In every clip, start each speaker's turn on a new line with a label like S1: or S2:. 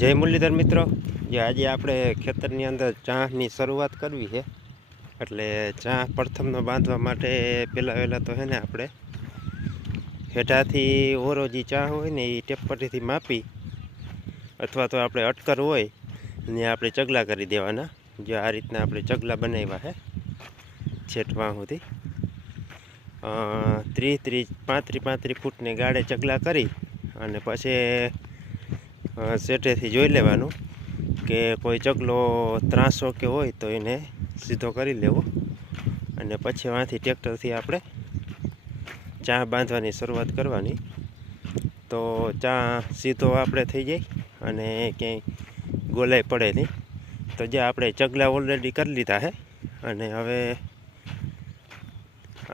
S1: જય મુરલીધર મિત્રો. જે આજે આપણે ખેતરની અંદર ચાની શરૂઆત કરવી છે. એટલે ચા પ્રથમનો બાંધવા માટે પહેલાં વહેલાં તો છે ને આપણે હેઠાથી ઓરો જે ચા હોય ને એ ટેપપટ્ટીથી માપી અથવા તો આપણે અટકર હોય ને આપણે ચગલા કરી દેવાના. જે આ રીતના આપણે ચગલા બનાવ્યા છે છેટવા સુધી. ત્રીસ ત્રીસ, પાંત્રીસ પાંત્રીસ ફૂટને ગાળે ચગલા કરી અને પછી સેટેથી જોઈ લેવાનું કે કોઈ ચકલો ત્રાસો કે હોય તો એને સીધો કરી લેવો. અને પછી વાંથી ટ્રેક્ટરથી આપણે ચા બાંધવાની શરૂઆત કરવાની. તો ચા સીધો આપણે થઈ જાય અને ક્યાંય ગોલાઈ પડે નહીં. તો જે આપણે ચગલા ઓલરેડી કરી લીધા છે અને હવે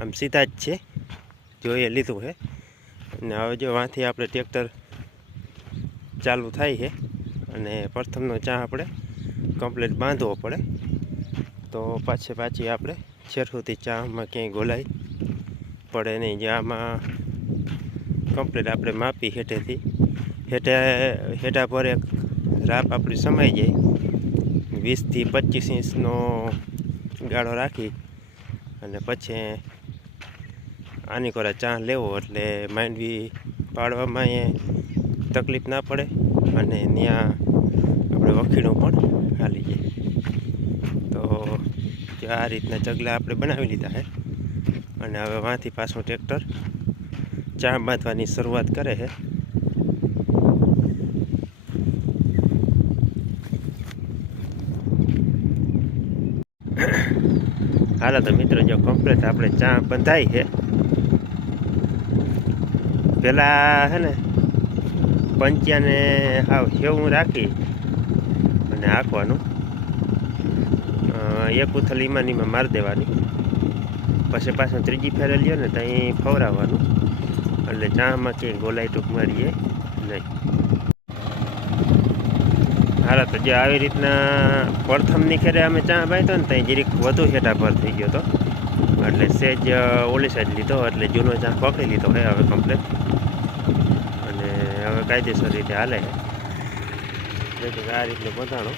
S1: આમ સીધા જ છે. જોઈએ લીધું છે અને હવે જો વાંથી આપણે ટ્રેક્ટર ચાલુ થાય છે અને પ્રથમનો ચા આપણે કમ્પ્લીટ બાંધવો પડે. તો પાછી પાછી આપણે છેર સુધી ચામાં ક્યાંય ગોલાઈ પડે નહીં. જે આમાં કમ્પ્લીટ આપણે માપી હેઠેથી, હેઠે, હેઠા પર એક રાપ આપણી સમાઈ જાય. વીસથી પચીસ ઇંચનો ગાળો રાખી અને પછી આની કોરા ચા લેવો. એટલે માંડવી પાડવામાં એ તકલીફ ના પડે અને ત્યાં આપણે વખીણું પણ હાલી જાય. તો આ રીતના ચગલા આપણે બનાવી લીધા છે. અને હવે વાંથી પાછું ટ્રેક્ટર ચા બાંધવાની શરૂઆત કરે છે. હાલો તો મિત્રો, જો કમ્પ્લીટ આપણે ચા બંધાઈ છે. પેલા હે ને પંચ્યાને હાવ હેવું રાખી અને હાંકવાનું. એક ઉથલ ઈમાનીમાં મારી દેવાની. પછી પાછું ત્રીજી ફેરે લ્યો ને ત્યાં ફવરાવવાનું એટલે ચામાં ક્યાંય ગોલાઈ ટૂંક મારીએ. નહીં હાલો, તો જે આવી રીતના પ્રથમની ખેરે અમે ચા બાંધ્યો ને ત્યાં જરીક વધુ હેઠા પર થઈ ગયો હતો એટલે સેજ ઓલી સાઈડ લીધો, એટલે જૂનો ચા પકડી લીધો હે હવે કમ્પ્લેટ કાયદેસર રીતે હાલે છે. આ રીતનું બંધાણું.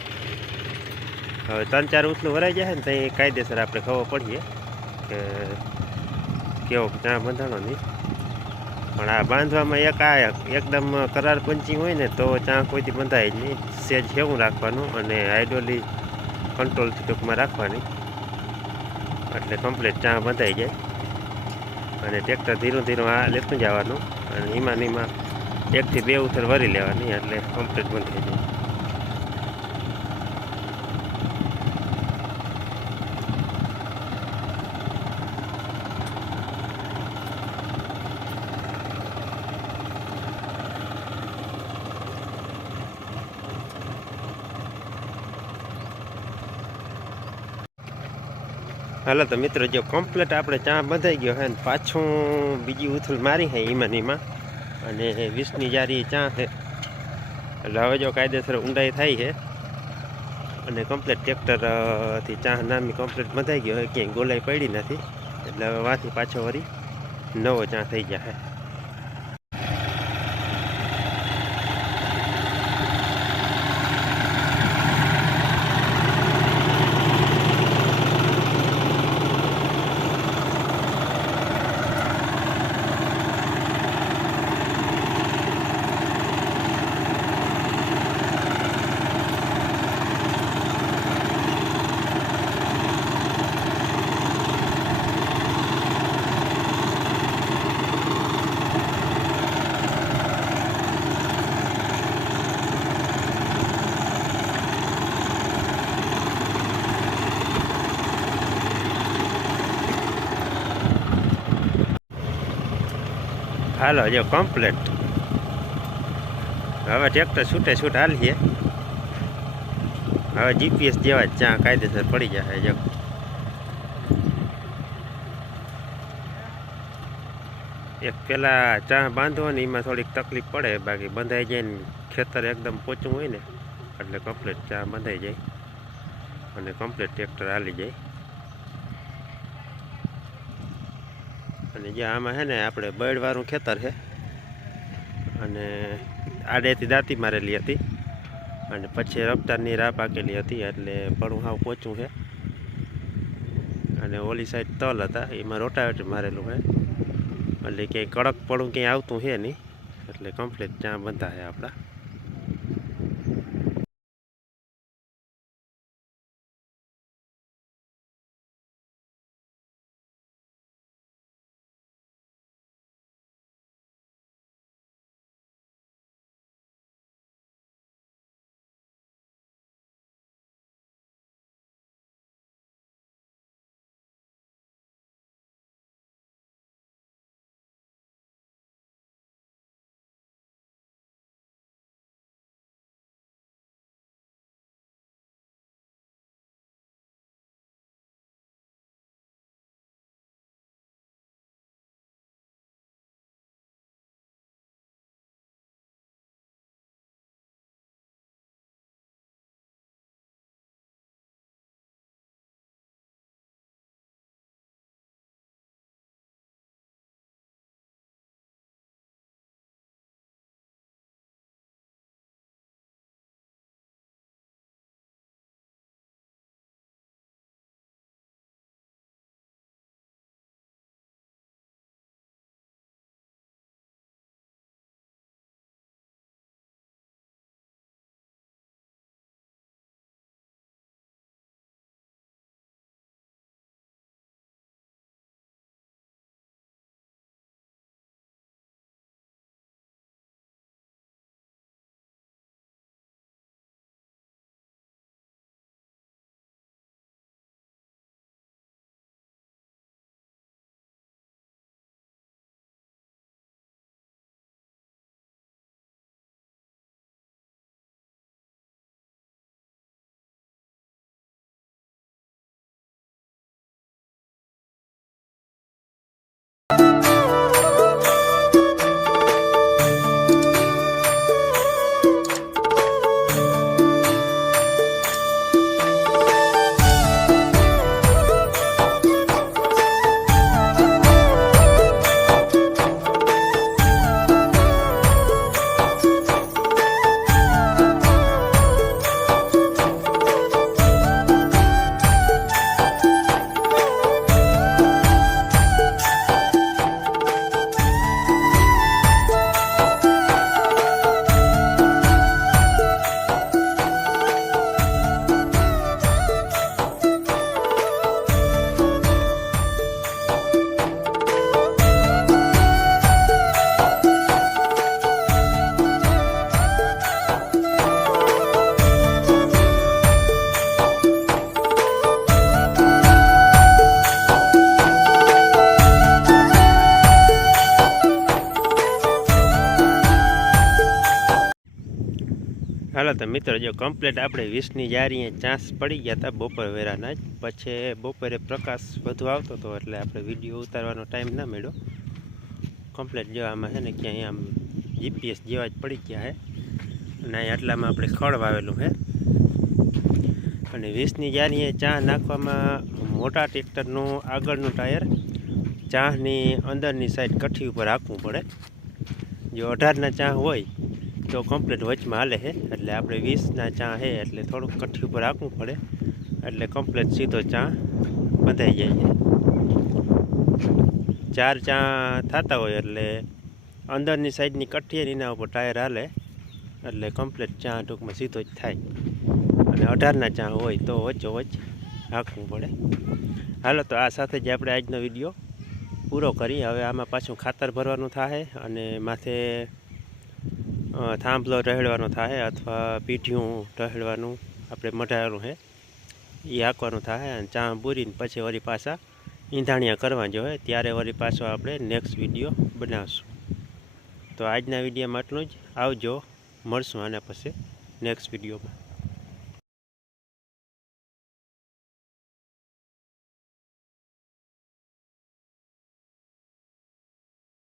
S1: હવે ત્રણ ચાર ઉથલું ભરાઈ જાય ને ત્યાં કાયદેસર આપણે ખબર પડીએ કે કેવો ચા બંધાણો નહીં. પણ આ બાંધવામાં એક આ એકદમ કરાર પંચી હોય ને તો ચા કોઈથી બંધાય જ નહીં. સેજ કેવું રાખવાનું અને હાઇડ્રોલી કંટ્રોલથી ટૂંકમાં રાખવાની. એટલે કમ્પ્લીટ ચા બંધાઈ જાય. અને ટ્રેક્ટર ધીરું ધીરું આ લેતું જવાનું અને એમાં ને એમાં એકથી બે ઉથર વરી લેવાની, એટલે કમ્પ્લીટ બંધ થઈ જાય. હાલો, તો મિત્રો, જો કમ્પ્લીટ આપણે ચા બંધાઈ ગયો હોય ને, પાછું બીજી ઉથલ મારી હે એમાં ને એમાં અને વીસની જારી ચા છે. એટલે હવે જો કાયદેસર ઊંડાઈ થાય છે અને કમ્પ્લેટ ટ્રેક્ટરથી ચા નામી કમ્પ્લેટ બંધાઈ ગયો હોય, ક્યાંય ગોલાઈ પડી નથી. એટલે હવે વાથી પાછો વળી નવો ચા થઈ જશે હાલો, જો કમ્પ્લેટ હવે ટ્રેક્ટર છૂટે, છૂટ હાલીએ. હવે જીપીએસ જેવા જ ચા કાયદેસર પડી જશે, જો. એક પેલા ચા બાંધવાની, એમાં થોડીક તકલીફ પડે, બાકી બંધાઈ જાય ને ખેતર એકદમ પોચું હોય ને, એટલે કમ્પ્લીટ ચા બંધાઈ જાય. અને કમ્પ્લીટ ટ્રેક્ટર હાલી જાય. અને જે આમાં છે ને આપણે બળવાળું ખેતર છે. અને આડેથી દાંતી મારેલી હતી. અને પછી રફતારની રાહ પાકેલી હતી એટલે પડું હાવ પોચું છે. અને ઓલી સાઈડ તલ હતા, એમાં રોટાવેટર મારેલું છે. એટલે ક્યાંય કડક પડું ક્યાંય આવતું છે નહીં. એટલે કમ્પ્લીટ ત્યાં બંધા છે આપણા. હાલો તો મિત્રો, જો કમ્પ્લીટ આપણે વીસની જારીએ ચાન્સ પડી ગયા હતા બપોર વેરાના જ. પછી બપોરે પ્રકાશ વધુ આવતો હતો એટલે આપણે વીડિયો ઉતારવાનો ટાઈમ ના મળ્યો. કમ્પ્લીટ જો આમાં છે ને ક્યાંય આમ જીપીએસ જેવા જ પડી ગયા છે. અને અહીં આટલામાં આપણે ખડ વાવેલું છે. અને વીસની જારીએ ચા નાખવામાં મોટા ટ્રેક્ટરનું આગળનું ટાયર ચાની અંદરની સાઈડ કઠી ઉપર રાખવું પડે. જો અઢારના ચા હોય તો કમ્પ્લીટ વચમાં હાલે છે. એટલે આપણે વીસના ચા છે, એટલે થોડુંક કઠ્ઠી ઉપર રાખવું પડે. એટલે કમ્પ્લીટ સીધો ચા બંધાઈ જાય છે. ચાર ચા થતા હોય, એટલે અંદરની સાઈડની કઠ્ઠી એના ઉપર ટાયર હાલે. એટલે કમ્પ્લીટ ચા ટૂંકમાં સીધો જ થાય. અને અઢારના ચા હોય તો વચ્ચો વચ્ચ રાખવું પડે. હાલો, તો આ સાથે જ આપણે આજનો વીડિયો પૂરો કરી. હવે આમાં પાછું ખાતર ભરવાનું થાય અને માથે થાંભલો રહેડવાનો થાય અથવા પીઠિયું રહેડવાનું આપણે મઢાયેલું છે એ હાંકવાનું થાય અને ચા બૂરીને પછી વળી પાછા ઈંધાણિયા કરવા જોઈએ ત્યારે વળી પાછો આપણે નેક્સ્ટ વીડિયો બનાવશું. તો આજના વિડીયોમાં આટલું જ. આવજો, મળશું આના પછી નેક્સ્ટ વિડીયોમાં